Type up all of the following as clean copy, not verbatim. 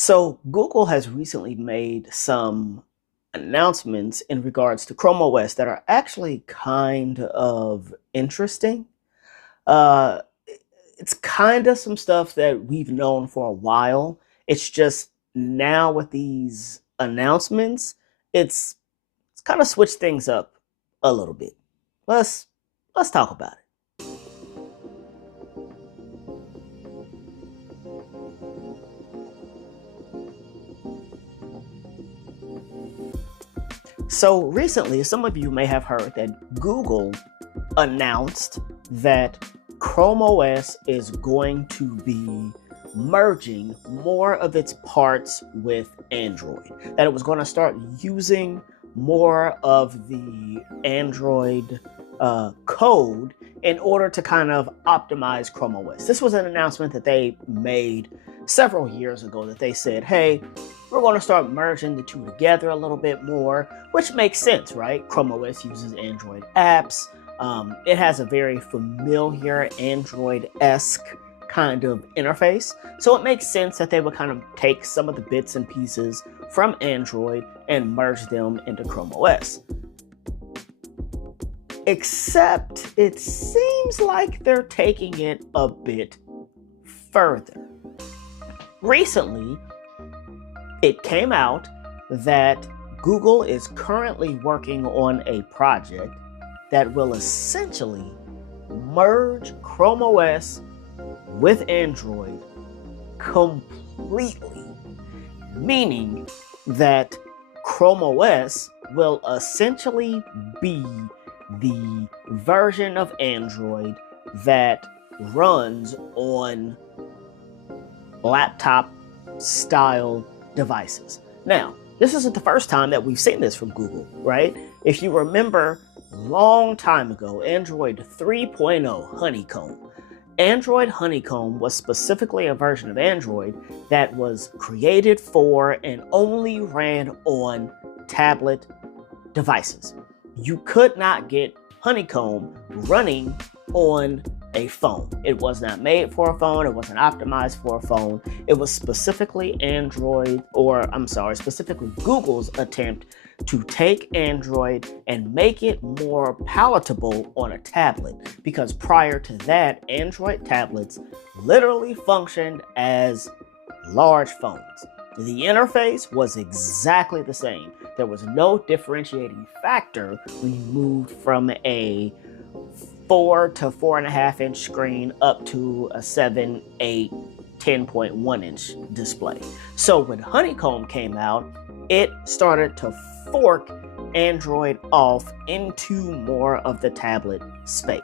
So, Google has recently made some announcements in regards to Chrome OS that are actually kind of interesting. Uh, it's kind of some stuff that we've known for a while. It's just now with these announcements, it's kind of switched things up a little bit. Let's let's talk about it. So recently, some of you may have heard that Google announced that Chrome OS is going to be merging more of its parts with Android, that it was going to start using more of the Android code in order to kind of optimize Chrome OS. This was an announcement that they made several years ago that they said, hey, we're going to start merging the two together a little bit more, which makes sense, right? Chrome OS uses Android apps. It has a very familiar Android-esque kind of interface. So it makes sense that they would kind of take some of the bits and pieces from Android and merge them into Chrome OS. Except it seems like they're taking it a bit further. Recently, it came out that Google is currently working on a project that will essentially merge Chrome OS with Android completely, meaning that Chrome OS will essentially be the version of Android that runs on laptop style devices. Now, this isn't the first time that we've seen this from Google, right? If you remember, long time ago, Android 3.0 Honeycomb. Android Honeycomb was specifically a version of Android that was created for and only ran on tablet devices. You could not get Honeycomb running on a phone. It was not made for a phone. It wasn't optimized for a phone. It was specifically specifically Google's attempt to take Android and make it more palatable on a tablet. Because prior to that, Android tablets literally functioned as large phones. The interface was exactly the same. There was no differentiating factor when you moved from a 4 to 4.5 inch screen up to a 7, 8, 10.1 inch display. So when Honeycomb came out, it started to fork Android off into more of the tablet space.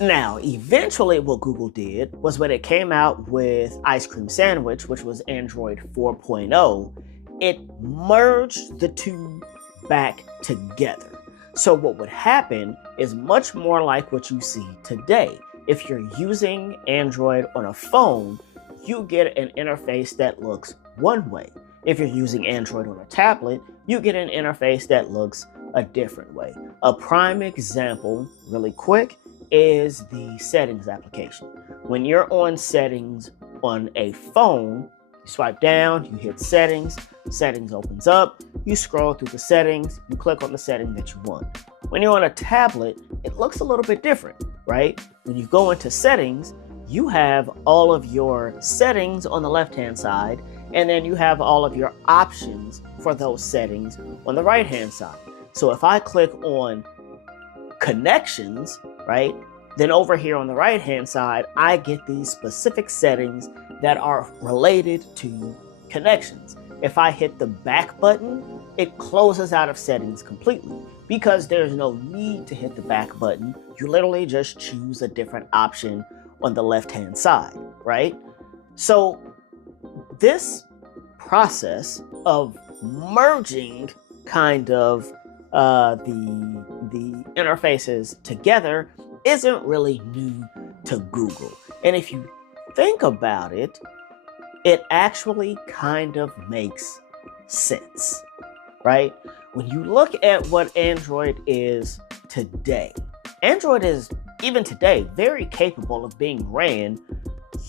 Now, eventually what Google did was when it came out with Ice Cream Sandwich, which was Android 4.0, it merged the two back together. So what would happen is much more like what you see today. If you're using Android on a phone, you get an interface that looks one way. If you're using Android on a tablet, you get an interface that looks a different way. A prime example, really quick, is the settings application. When you're on settings on a phone, you swipe down, you hit settings, settings opens up, you scroll through the settings, you click on the setting that you want. When you're on a tablet, it looks a little bit different, right? When you go into settings, you have all of your settings on the left-hand side, and then you have all of your options for those settings on the right-hand side. So if I click on connections, right, then over here on the right-hand side, I get these specific settings that are related to connections. If I hit the back button, it closes out of settings completely because there's no need to hit the back button. You literally just choose a different option on the left-hand side, right? So this process of merging kind of the interfaces together isn't really new to Google. And if you think about it, it actually kind of makes sense, right? When you look at what Android is today, Android is, even today, very capable of being ran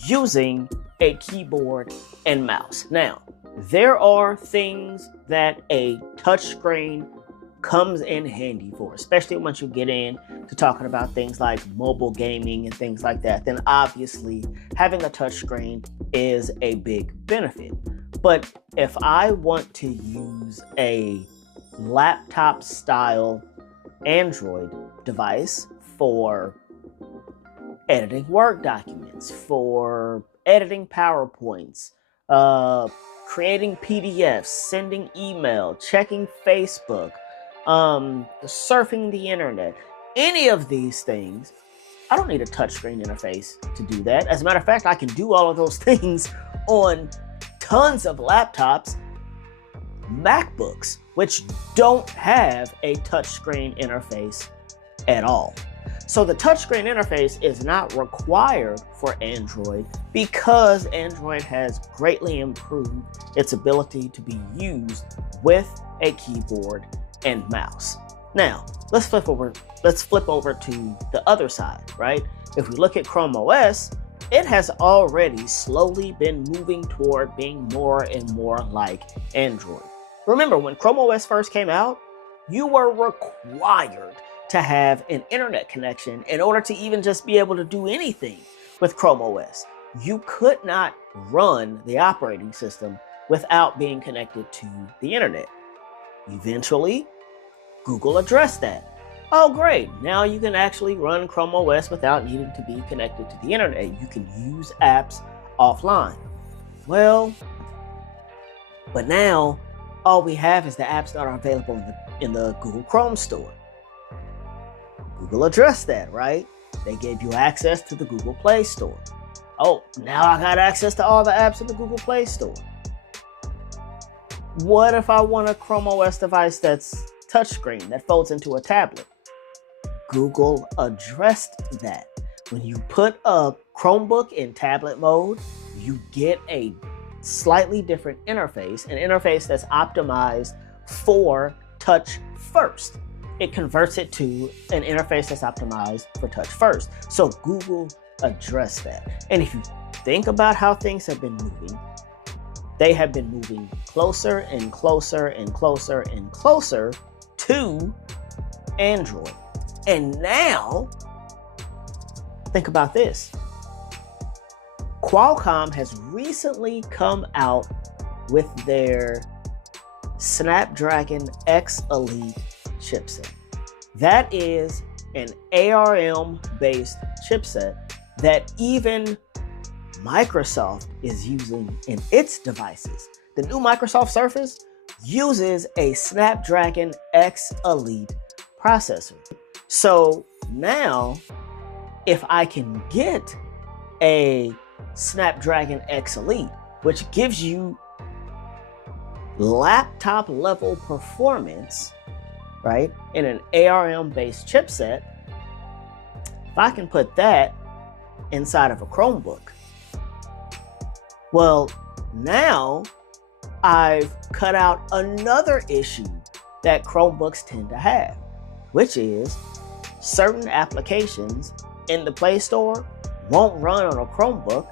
using a keyboard and mouse. Now, there are things that a touchscreen comes in handy for, especially once you get in to talking about things like mobile gaming and things like that. Then obviously having a touchscreen is a big benefit. But if I want to use a laptop style Android device for editing Word documents, for editing PowerPoints, creating PDFs, sending email, checking Facebook, surfing the internet, any of these things, I don't need a touchscreen interface to do that. As a matter of fact, I can do all of those things on tons of laptops, MacBooks, which don't have a touchscreen interface at all. So the touchscreen interface is not required for Android because Android has greatly improved its ability to be used with a keyboard and mouse. Now, let's flip over to the other side, right? If we look at Chrome OS, it has already slowly been moving toward being more and more like Android. Remember, when Chrome OS first came out, you were required to have an internet connection in order to even just be able to do anything with Chrome OS. You could not run the operating system without being connected to the internet. Eventually, Google addressed that. Oh, great. Now you can actually run Chrome OS without needing to be connected to the internet. You can use apps offline. Well, but now all we have is the apps that are available in the Google Chrome store. Google addressed that, right? They gave you access to the Google Play Store. Oh, now I got access to all the apps in the Google Play Store. What if I want a Chrome OS device that's touchscreen, that folds into a tablet? Google addressed that. When you put a Chromebook in tablet mode, you get a slightly different interface, an interface that's optimized for touch first. It converts it to an interface that's optimized for touch first. So Google addressed that. And if you think about how things have been moving, they have been moving closer and closer and closer and closer to Android. And now, think about this. Qualcomm has recently come out with their Snapdragon X Elite chipset. That is an ARM-based chipset that even Microsoft is using in its devices. The new Microsoft Surface uses a Snapdragon X Elite processor. So now, if I can get a Snapdragon X Elite, which gives you laptop level performance, right, in an ARM-based chipset, if I can put that inside of a Chromebook, well, now I've cut out another issue that Chromebooks tend to have, which is certain applications in the Play Store won't run on a Chromebook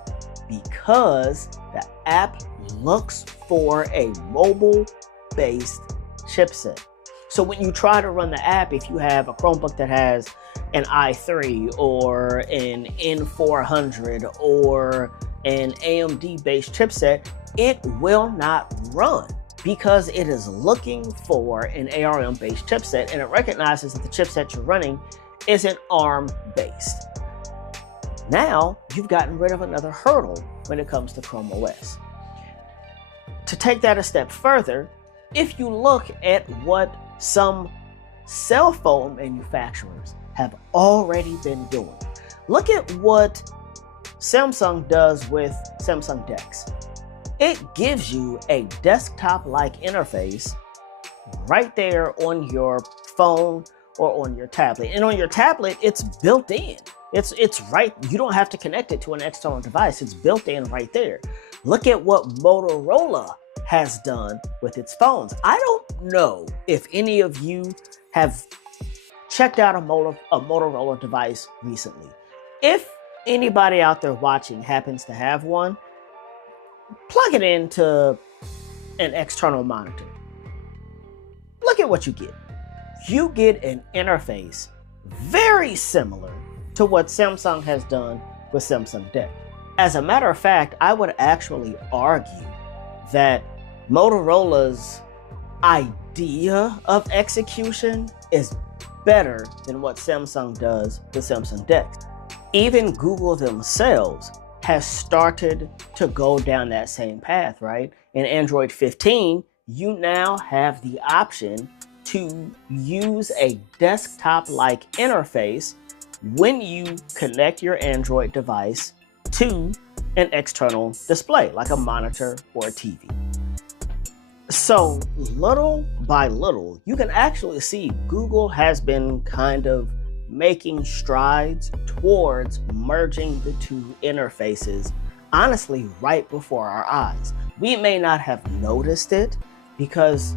because the app looks for a mobile-based chipset. So when you try to run the app, if you have a Chromebook that has an i3 or an N400 or an AMD-based chipset, it will not run because it is looking for an ARM-based chipset, and it recognizes that the chipset you're running isn't ARM-based. Now, you've gotten rid of another hurdle when it comes to Chrome OS. To take that a step further, if you look at what some cell phone manufacturers have already been doing, look at what Samsung does with Samsung DeX. It gives you a desktop-like interface right there on your phone or on your tablet. And on your tablet, it's built in. It's right. You don't have to connect it to an external device. It's built in right there. Look at what Motorola has done with its phones. I don't know if any of you have checked out a Motorola device recently. If anybody out there watching happens to have one, plug it into an external monitor, look at what you get. You get an interface very similar to what Samsung has done with Samsung DeX. As a matter of fact, I would actually argue that Motorola's idea of execution is better than what Samsung does with Samsung DeX. Even Google themselves has started to go down that same path, right? In Android 15, you now have the option to use a desktop-like interface when you connect your Android device to an external display, like a monitor or a TV. So little by little, you can actually see Google has been kind of making strides towards merging the two interfaces, honestly, right before our eyes. We may not have noticed it because,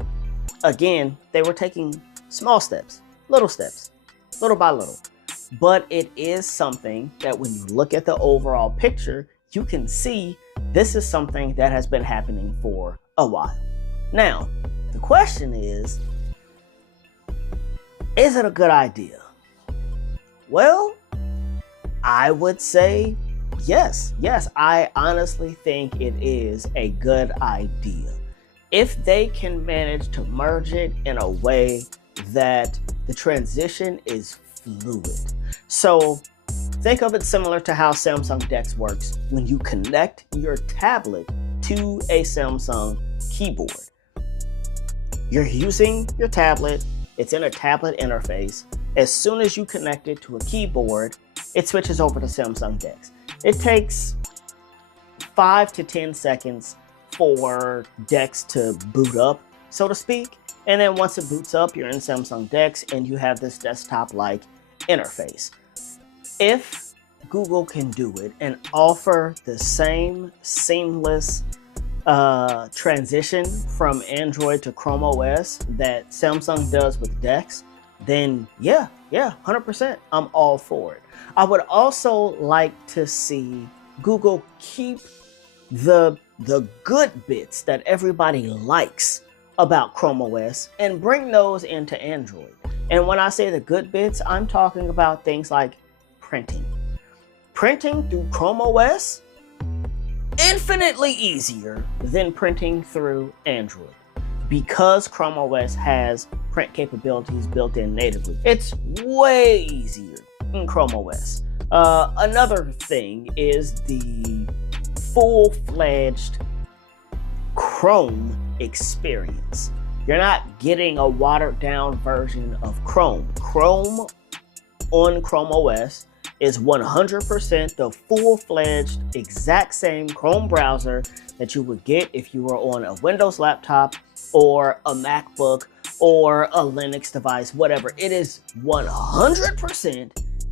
again, they were taking small steps, little by little. But it is something that when you look at the overall picture, you can see this is something that has been happening for a while. Now, the question is it a good idea? Well, I would say yes. Yes, I honestly think it is a good idea. If they can manage to merge it in a way that the transition is fluid. So think of it similar to how Samsung DeX works when you connect your tablet to a Samsung keyboard. You're using your tablet, it's in a tablet interface. As soon as you connect it to a keyboard, it switches over to Samsung DeX. It takes 5 to 10 seconds for DeX to boot up, so to speak. And then once it boots up, you're in Samsung DeX and you have this desktop-like interface. If Google can do it and offer the same seamless transition from Android to Chrome OS that Samsung does with DeX, then yeah, 100%, I'm all for it. I would also like to see Google keep the good bits that everybody likes about Chrome OS and bring those into Android. And when I say the good bits, I'm talking about things like printing. Printing through Chrome OS, infinitely easier than printing through Android because Chrome OS has print capabilities built in natively. It's way easier in Chrome OS. Another thing is the full-fledged Chrome experience. You're not getting a watered-down version of Chrome. Chrome on Chrome OS is 100% the full-fledged, exact same Chrome browser that you would get if you were on a Windows laptop or a MacBook or a Linux device, whatever. It is 100%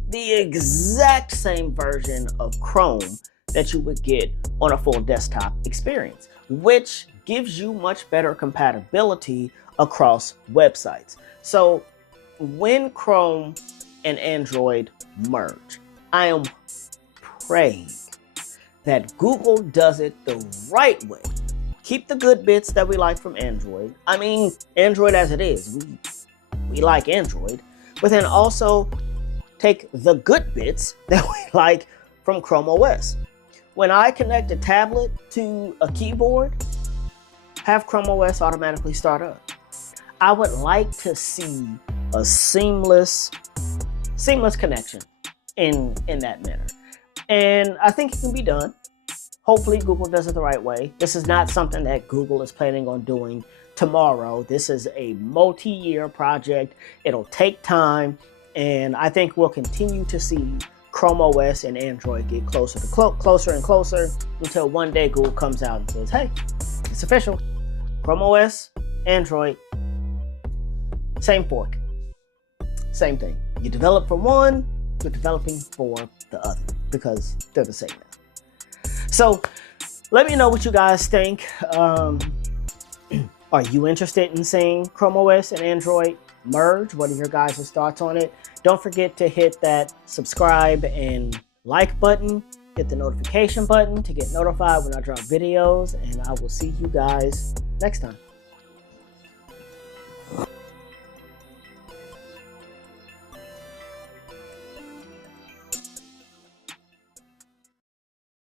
the exact same version of Chrome that you would get on a full desktop experience, which gives you much better compatibility across websites. So when Chrome and Android merge, I am praying that Google does it the right way. Keep the good bits that we like from Android. I mean, Android as it is, we like Android, but then also take the good bits that we like from Chrome OS. When I connect a tablet to a keyboard, have Chrome OS automatically start up. I would like to see a seamless connection in that manner. And I think it can be done. Hopefully Google does it the right way. This is not something that Google is planning on doing tomorrow. This is a multi-year project. It'll take time, and I think we'll continue to see Chrome OS and Android get closer and closer until one day Google comes out and says, hey, it's official. Chrome OS, Android, same fork, same thing. You develop for one, you're developing for the other because they're the same now. So let me know what you guys think. Are you interested in seeing Chrome OS and Android merge? What are your guys' thoughts on it? Don't forget to hit that subscribe and like button. Hit the notification button to get notified when I drop videos. And I will see you guys next time.